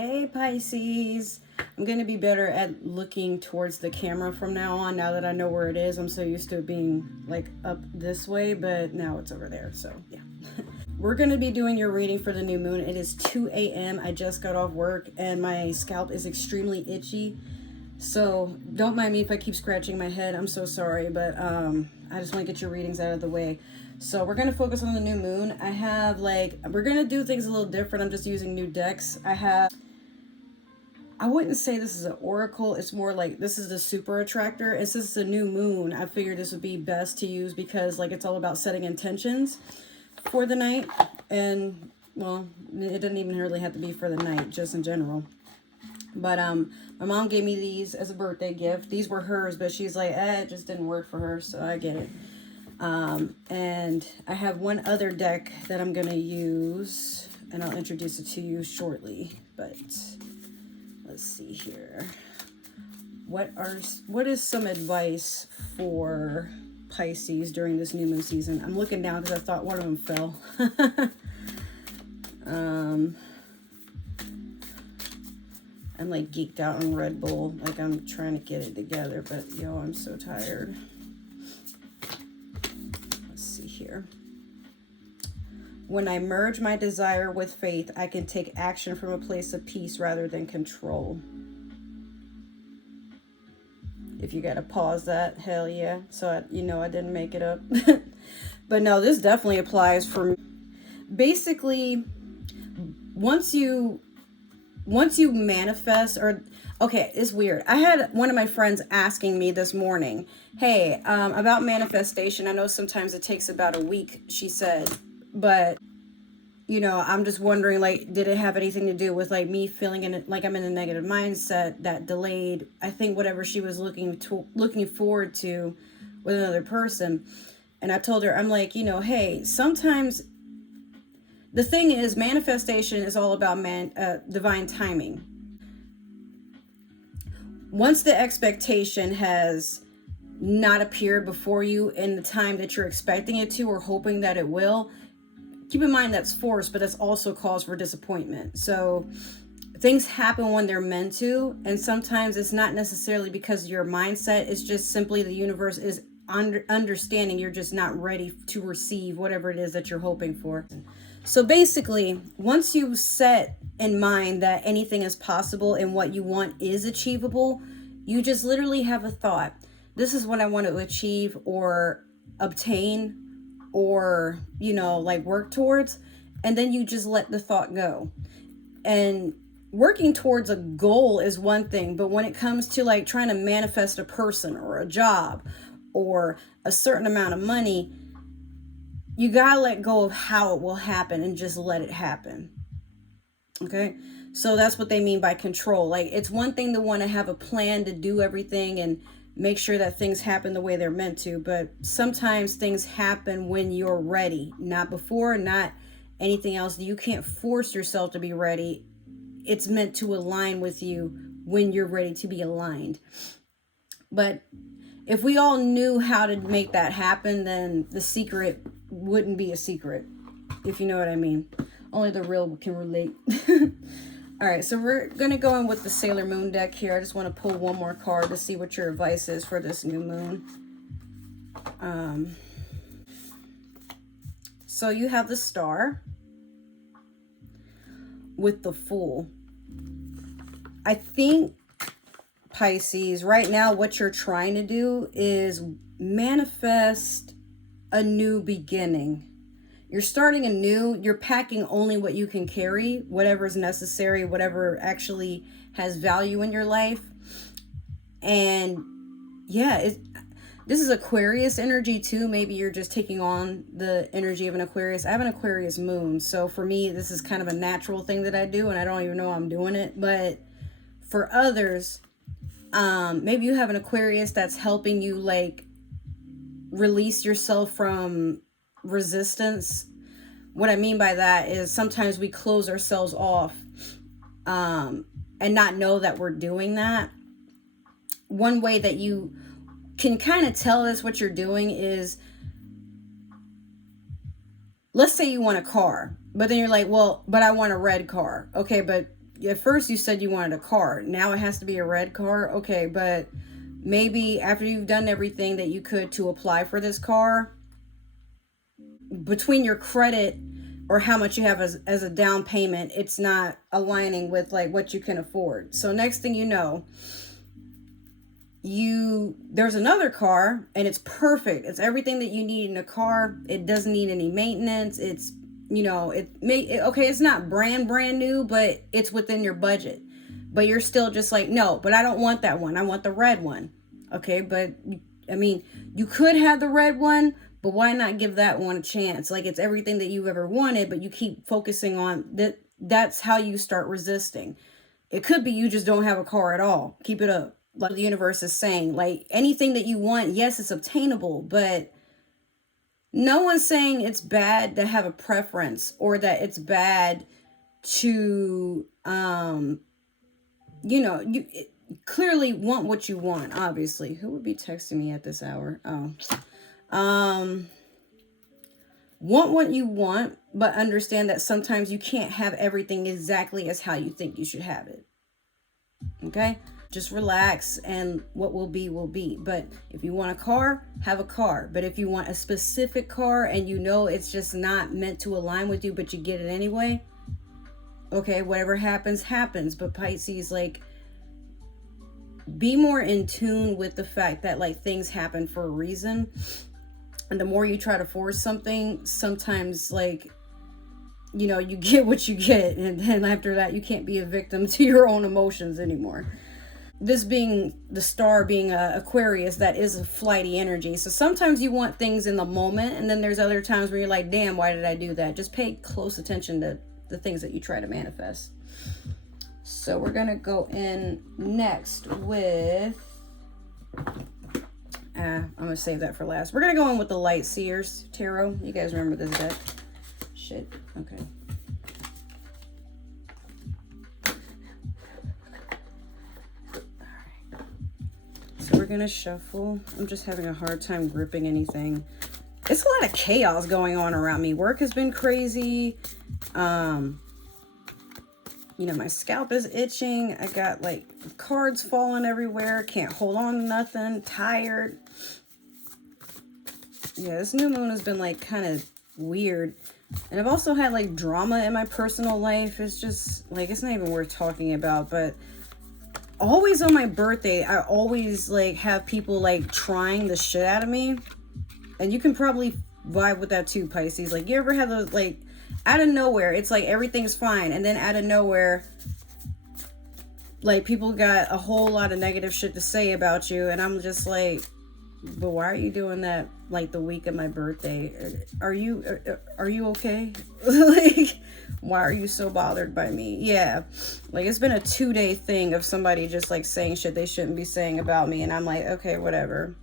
Hey Pisces, I'm going to be better at looking towards the camera from now on, now that I know where it is. I'm so used to it being like up this way, but now it's over there, so yeah. We're going to be doing your reading for the new moon. It is 2 a.m. I just got off work and my scalp is extremely itchy, so don't mind me if I keep scratching my head. I'm so sorry, but I just want to get your readings out of the way. So we're going to focus on the new moon. I have we're going to do things a little different. I'm just using new decks. I wouldn't say this is an oracle. It's more like this is the super attractor. And since it's a new moon, I figured this would be best to use because it's all about setting intentions for the night. And well, it doesn't even really have to be for the night, just in general. But my mom gave me these as a birthday gift. These were hers, but she's like, it just didn't work for her, so I get it. And I have one other deck that I'm gonna use, and I'll introduce it to you shortly. But let's see here. What is some advice for Pisces during this new moon season? I'm looking down because I thought one of them fell. I'm like geeked out on Red Bull. Like I'm trying to get it together, but yo, I'm so tired. Let's see here. When I merge my desire with faith, I can take action from a place of peace rather than control. If you gotta pause that, hell yeah. So I didn't make it up. But no, this definitely applies for me. Basically, once you manifest, or okay, it's weird. I had one of my friends asking me this morning, hey, about manifestation. I know sometimes it takes about a week, she said, but I'm just wondering, did it have anything to do with me feeling like I'm in a negative mindset that delayed, I think, whatever she was looking forward to with another person. And I told her, I'm like, hey, sometimes the thing is, manifestation is all about divine timing. Once the expectation has not appeared before you in the time that you're expecting it to or hoping that it will, keep in mind that's forced, but that's also cause for disappointment. So things happen when they're meant to, and sometimes it's not necessarily because of your mindset. It's just simply the universe is understanding you're just not ready to receive whatever it is that you're hoping for. So basically, once you set in mind that anything is possible and what you want is achievable, you just literally have a thought. This is what I want to achieve or obtain or, work towards. And then you just let the thought go. And working towards a goal is one thing, but when it comes to trying to manifest a person or a job or a certain amount of money, you gotta let go of how it will happen and just let it happen. Okay? So that's what they mean by control. It's one thing to want to have a plan to do everything and make sure that things happen the way they're meant to, but sometimes things happen when you're ready, not before, not anything else. You can't force yourself to be ready. It's meant to align with you when you're ready to be aligned. But if we all knew how to make that happen, then the secret wouldn't be a secret, if you know what I mean. Only the real can relate. All right, so we're going to go in with the Sailor Moon deck here. I just want to pull one more card to see what your advice is for this new moon. So you have the Star with the Fool. I think, Pisces, right now what you're trying to do is manifest a new beginning. You're starting anew. You're packing only what you can carry, whatever is necessary, whatever actually has value in your life. And yeah, this is Aquarius energy too. Maybe you're just taking on the energy of an Aquarius. I have an Aquarius moon, so for me this is kind of a natural thing that I do, and I don't even know I'm doing it. But for others, maybe you have an Aquarius that's helping you release yourself from resistance. What I mean by that is sometimes we close ourselves off and not know that we're doing that. One way that you can kind of tell us what you're doing is, let's say you want a car, but then you're like, well, but I want a red car. Okay, but at first you said you wanted a car. Now it has to be a red car. Okay, but maybe after you've done everything that you could to apply for this car, between your credit or how much you have as a down payment, it's not aligning with like what you can afford. So next thing you know, there's another car and it's perfect. It's everything that you need in a car. It doesn't need any maintenance. It's, you know, okay, it's not brand new, but it's within your budget. But you're still just like, no, but I don't want that one. I want the red one. Okay, but I mean, you could have the red one, but why not give that one a chance? Like, it's everything that you've ever wanted, but you keep focusing on that. That's how you start resisting. It could be you just don't have a car at all. Keep it up. Like the universe is saying, like, anything that you want, yes, it's obtainable, but no one's saying it's bad to have a preference or that it's bad to, you know, you clearly want what you want, obviously. Who would be texting me at this hour? Oh. Want what you want, but understand that sometimes you can't have everything exactly as how you think you should have it. Okay? Just relax, and what will be will be. But if you want a car, have a car. But if you want a specific car and you know it's just not meant to align with you, but you get it anyway, okay, whatever happens, happens. But Pisces, like, be more in tune with the fact that, like, things happen for a reason. And the more you try to force something, sometimes, like, you know, you get what you get. And then after that, you can't be a victim to your own emotions anymore. This being the star, being a Aquarius, that is a flighty energy. So sometimes you want things in the moment, and then there's other times where you're like, damn, why did I do that? Just pay close attention to the things that you try to manifest. So we're going to go in next with... I'm going to save that for last. We're going to go in with the Light Seers Tarot. You guys remember this deck? Shit. Okay. So we're going to shuffle. I'm just having a hard time gripping anything. It's a lot of chaos going on around me. Work has been crazy. You know, my scalp is itching. I got, like, cards falling everywhere. Can't hold on to nothing. Tired. Yeah, this new moon has been, like, kind of weird. And I've also had, like, drama in my personal life. It's just, like, it's not even worth talking about. But always on my birthday, I always, like, have people, like, trying the shit out of me. And you can probably vibe with that too, Pisces. Like, you ever have those, like... out of nowhere, it's like everything's fine, and then out of nowhere, like, people got a whole lot of negative shit to say about you, and I'm just like, but why are you doing that, like, the week of my birthday? Are you okay? Like, why are you so bothered by me? Yeah, like, it's been a 2-day thing of somebody just, like, saying shit they shouldn't be saying about me, and I'm like, okay, whatever.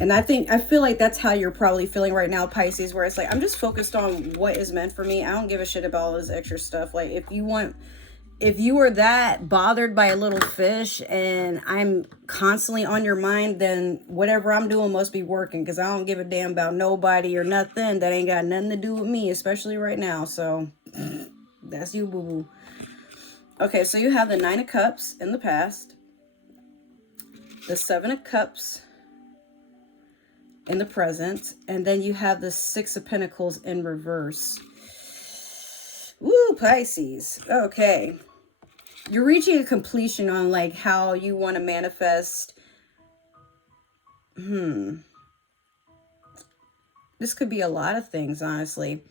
And I feel like that's how you're probably feeling right now, Pisces, where it's like, I'm just focused on what is meant for me. I don't give a shit about all this extra stuff. Like, if you are that bothered by a little fish and I'm constantly on your mind, then whatever I'm doing must be working, because I don't give a damn about nobody or nothing that ain't got nothing to do with me, especially right now. So that's you, boo-boo. Okay, so you have the 9 of Cups in the past, the 7 of Cups in the present, and then you have the 6 of Pentacles in reverse. Woo, Pisces. Okay. You're reaching a completion on, like, how you want to manifest. This could be a lot of things, honestly.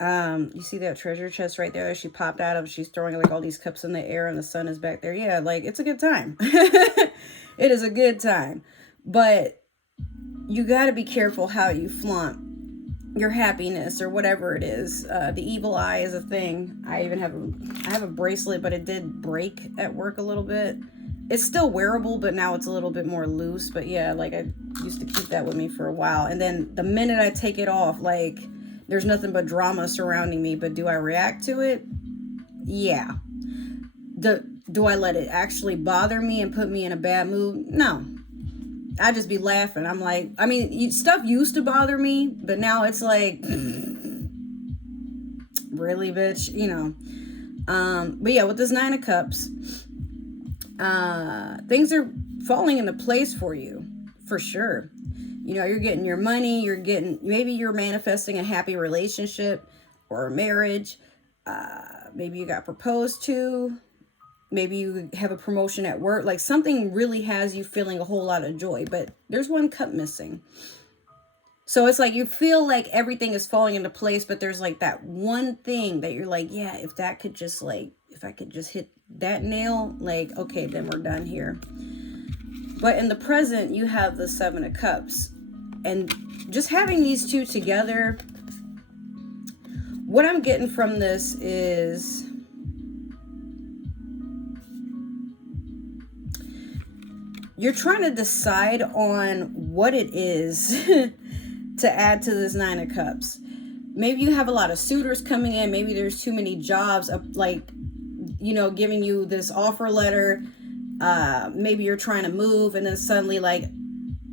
You see that treasure chest right there that she popped out of? She's throwing, like, all these cups in the air and the sun is back there. Yeah, like, it's a good time. It is a good time. But you got to be careful how you flaunt your happiness or whatever it is. The evil eye is a thing. I have a bracelet, but it did break at work a little bit. It's still wearable, but now it's a little bit more loose. But yeah, like, I used to keep that with me for a while. And then the minute I take it off, like, there's nothing but drama surrounding me. But do I react to it? Yeah. Do I let it actually bother me and put me in a bad mood? No. I just be laughing. I'm like, I mean, stuff used to bother me, but now it's like, really, bitch, you know. But yeah, with this Nine of Cups, things are falling into place for you, for sure. You know, you're getting your money, maybe you're manifesting a happy relationship or a marriage. Maybe you got proposed to. Maybe you have a promotion at work. Like, something really has you feeling a whole lot of joy, but there's one cup missing. So it's like you feel like everything is falling into place, but there's like that one thing that you're like, yeah, if I could just hit that nail, like, okay, then we're done here. But in the present, you have the Seven of Cups. And just having these two together, what I'm getting from this is you're trying to decide on what it is to add to this Nine of Cups. Maybe you have a lot of suitors coming in. Maybe there's too many jobs, like, you know, giving you this offer letter. Maybe you're trying to move and then suddenly, like,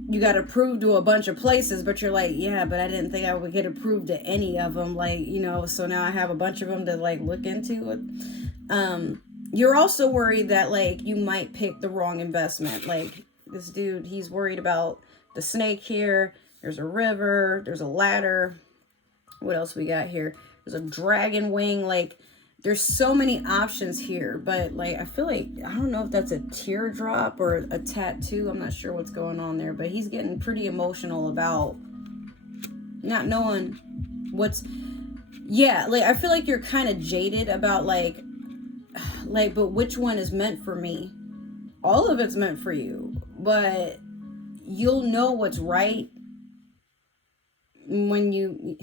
you got approved to a bunch of places, but you're like, yeah, but I didn't think I would get approved to any of them. Like, you know, so now I have a bunch of them to, like, look into. You're also worried that, like, you might pick the wrong investment. Like, this dude, he's worried about the snake here. There's a river. There's a ladder. What else we got here? There's a dragon wing. Like, there's so many options here. But, like, I feel like, I don't know if that's a teardrop or a tattoo. I'm not sure what's going on there. But he's getting pretty emotional about not knowing what's... Yeah, like, I feel like you're kind of jaded about, like, but which one is meant for me? All of it's meant for you, but you'll know what's right when you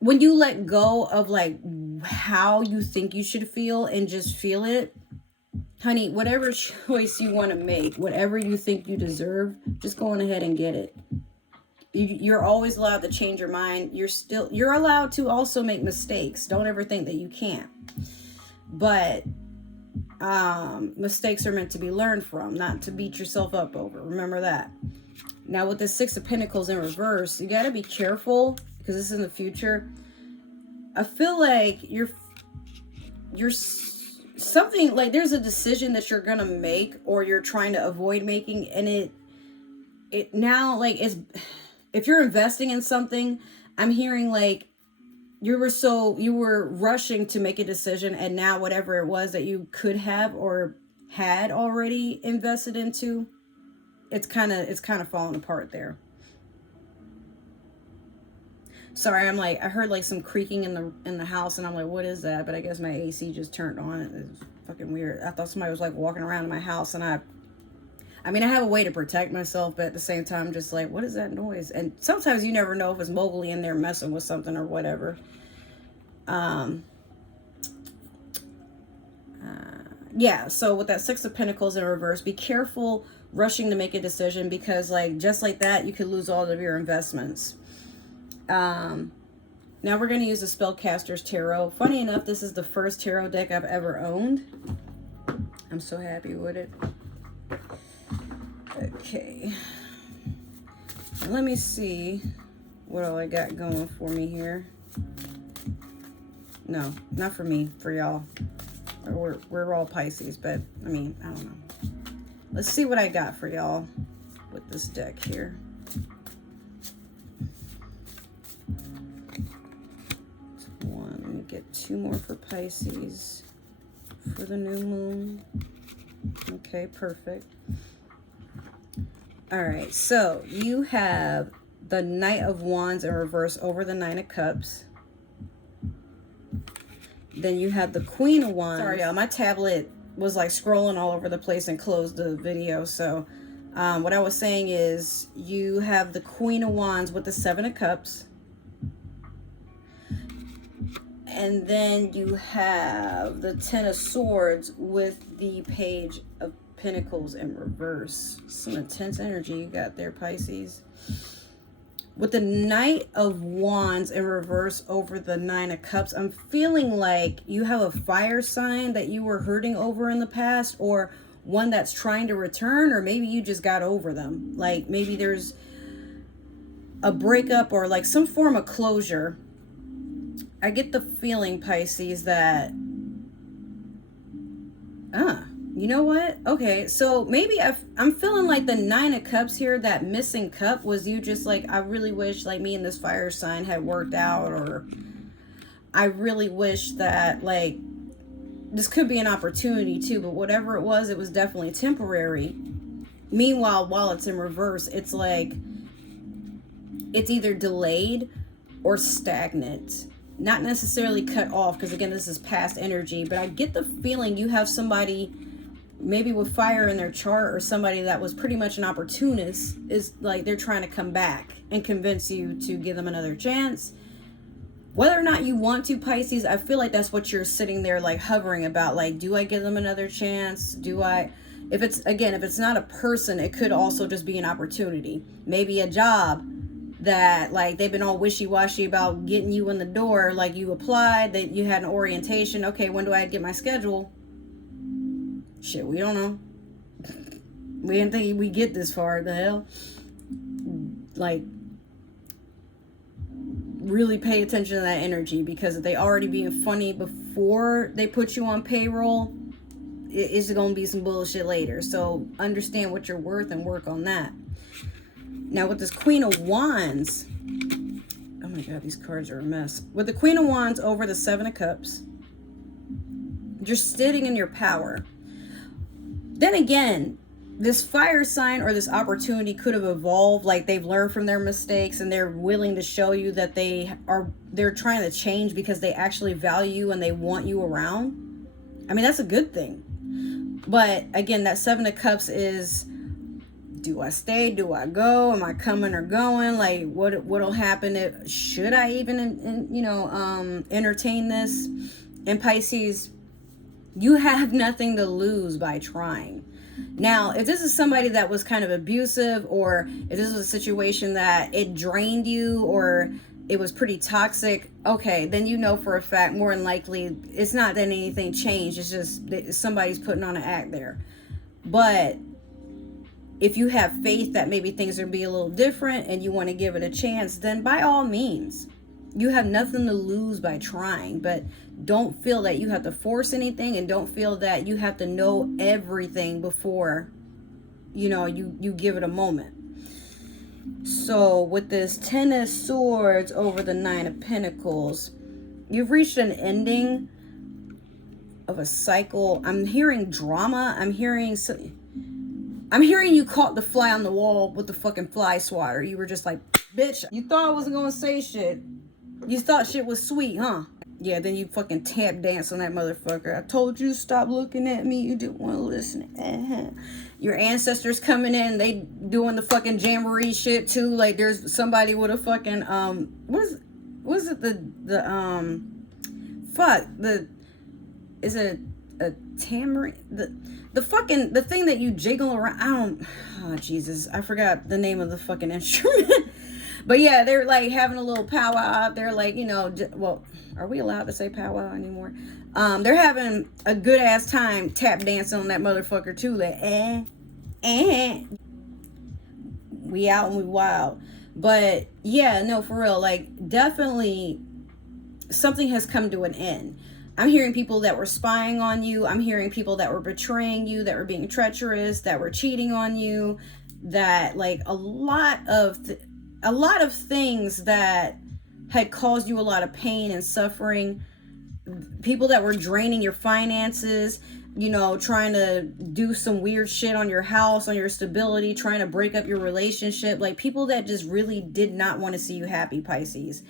let go of, like, how you think you should feel and just feel it. Honey, whatever choice you want to make, whatever you think you deserve, just go on ahead and get it. You're always allowed to change your mind. You're allowed to also make mistakes. Don't ever think that you can't. But mistakes are meant to be learned from, not to beat yourself up over. Remember that. Now, with the Six of Pentacles in reverse, you got to be careful because this is in the future. I feel like you're something, like, there's a decision that you're gonna make or you're trying to avoid making, and it now, like, is, if you're investing in something, I'm hearing, like, you were rushing to make a decision, and now whatever it was that you could have or had already invested into, it's kind of falling apart there. Sorry, I'm like, I heard, like, some creaking in the house, and I'm like, what is that? But I guess my AC just turned on. It's fucking weird. I thought somebody was, like, walking around in my house, and I mean, I have a way to protect myself, but at the same time, just like, what is that noise? And sometimes you never know if it's Mowgli in there messing with something or whatever. Yeah, so with that Six of Pentacles in reverse, be careful rushing to make a decision because, like, just like that, you could lose all of your investments. Now we're going to use the Spellcaster's Tarot. Funny enough, this is the first tarot deck I've ever owned. I'm so happy with it. Okay, let me see what all I got going for me here. No, not for me, for y'all. We're all Pisces, but I mean, I don't know. Let's see what I got for y'all with this deck here. One, let me get two more for Pisces for the new moon. Okay, perfect. All right, so you have the Knight of Wands in reverse over the Nine of Cups. Then you have the Queen of Wands. Sorry, y'all, my tablet was, like, scrolling all over the place and closed the video. So what I was saying is you have the Queen of Wands with the Seven of Cups. And then you have the Ten of Swords with the Page of Pentacles in reverse. Some intense energy you got there, Pisces. With the Knight of Wands in reverse over the Nine of Cups, I'm feeling like you have a fire sign that you were hurting over in the past, or one that's trying to return, or maybe you just got over them. Like, maybe there's a breakup or, like, some form of closure. I get the feeling, Pisces, that You know what? Okay, so maybe I'm feeling like the Nine of Cups here, that missing cup was you just like, I really wish like me and this fire sign had worked out, or I really wish that like this could be an opportunity too, but whatever it was definitely temporary. Meanwhile, while it's in reverse, it's like it's either delayed or stagnant. Not necessarily cut off, because again, this is past energy, but I get the feeling you have somebody maybe with fire in their chart, or somebody that was pretty much an opportunist, is like they're trying to come back and convince you to give them another chance. Whether or not you want to, Pisces, I feel like that's what you're sitting there like hovering about. Like, do I give them another chance? Do I? If it's not a person, it could also just be an opportunity. Maybe a job that like they've been all wishy-washy about getting you in the door. Like, you applied, that you had an orientation. Okay, when do I get my schedule? Shit, we don't know. We didn't think we'd get this far. The hell? Like, really pay attention to that energy, because if they already being funny before they put you on payroll, it's going to be some bullshit later. So understand what you're worth and work on that. Now with this Queen of Wands, oh my god, these cards are a mess. With the Queen of Wands over the Seven of Cups, you're sitting in your power. Then again, this fire sign or this opportunity could have evolved, like they've learned from their mistakes and they're willing to show you that they're trying to change because they actually value you and they want you around. I mean, that's a good thing. But again, that Seven of Cups is, do I stay? Do I go? Am I coming or going? Like, what'll happen? Should I even, entertain this? And Pisces, you have nothing to lose by trying. Now, if this is somebody that was kind of abusive, or if this was a situation that it drained you, or it was pretty toxic, okay, then you know for a fact, more than likely, it's not that anything changed. It's just that somebody's putting on an act there. But if you have faith that maybe things are be a little different and you want to give it a chance, then by all means, you have nothing to lose by trying. But don't feel that you have to force anything, and don't feel that you have to know everything before, you give it a moment. So with this Ten of Swords over the Nine of Pentacles, you've reached an ending of a cycle. I'm hearing drama. I'm hearing you caught the fly on the wall with the fucking fly swatter. You were just like, bitch, you thought I wasn't gonna say shit. You thought shit was sweet, huh? Yeah, then you fucking tap dance on that motherfucker. I told you to stop looking at me. You didn't want to listen. Your ancestors coming in, they doing the fucking jamboree shit too. Like, there's somebody with a fucking is it a tamarind? The thing that you jiggle around. Jesus, I forgot the name of the fucking instrument. But yeah, they're like having a little powwow out there, like, well, are we allowed to say powwow anymore? They're having a good ass time tap dancing on that motherfucker too, like we out and we wild. But yeah, no, for real, like, definitely something has come to an end. I'm hearing people that were spying on you. I'm hearing people that were betraying you, that were being treacherous, that were cheating on you, that like a lot of things that had caused you a lot of pain and suffering. People that were draining your finances, trying to do some weird shit on your house, on your stability, trying to break up your relationship. Like, people that just really did not want to see you happy, Pisces.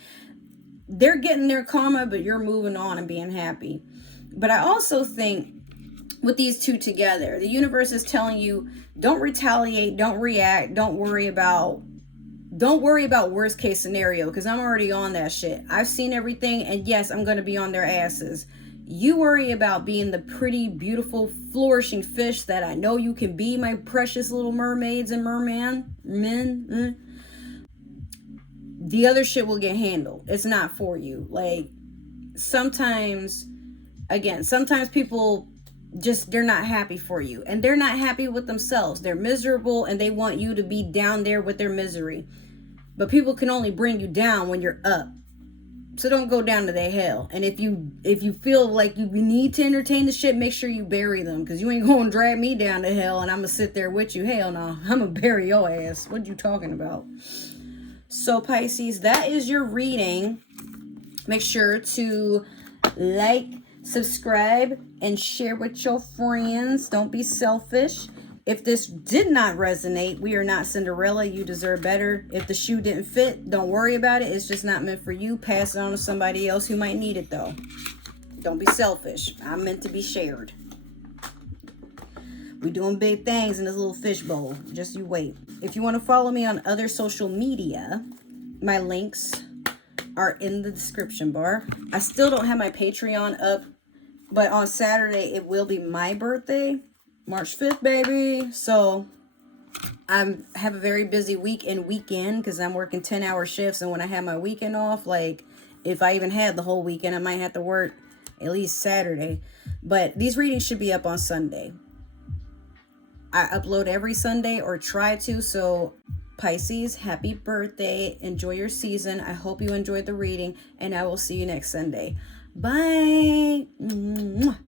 They're getting their karma, but you're moving on and being happy. But I also think with these two together, the universe is telling you, don't retaliate, don't react, don't worry about worst case scenario, because I'm already on that shit. I've seen everything, and yes, I'm going to be on their asses. You worry about being the pretty, beautiful, flourishing fish that I know you can be, my precious little mermaids and men. The other shit will get handled. It's not for you. Like, sometimes people they're not happy for you, and they're not happy with themselves. They're miserable, and they want you to be down there with their misery. But people can only bring you down when you're up. So don't go down to the hell. And if you feel like you need to entertain the shit, make sure you bury them, because you ain't gonna drag me down to hell and I'm gonna sit there with you. Hell no, I'm gonna bury your ass. What you talking about? So Pisces, that is your reading. Make sure to like, subscribe, and share with your friends. Don't be selfish. If this did not resonate, we are not Cinderella. You deserve better. If the shoe didn't fit, don't worry about it. It's just not meant for you. Pass it on to somebody else who might need it, though. Don't be selfish. I'm meant to be shared. We're doing big things in this little fishbowl. Just you wait. If you want to follow me on other social media, my links are in the description bar. I still don't have my Patreon up, but on Saturday it will be my birthday. March 5th, baby. So I have a very busy week and weekend because I'm working 10-hour shifts. And when I have my weekend off, like if I even had the whole weekend, I might have to work at least Saturday. But these readings should be up on Sunday. I upload every Sunday, or try to. So Pisces, happy birthday. Enjoy your season. I hope you enjoyed the reading, and I will see you next Sunday. Bye.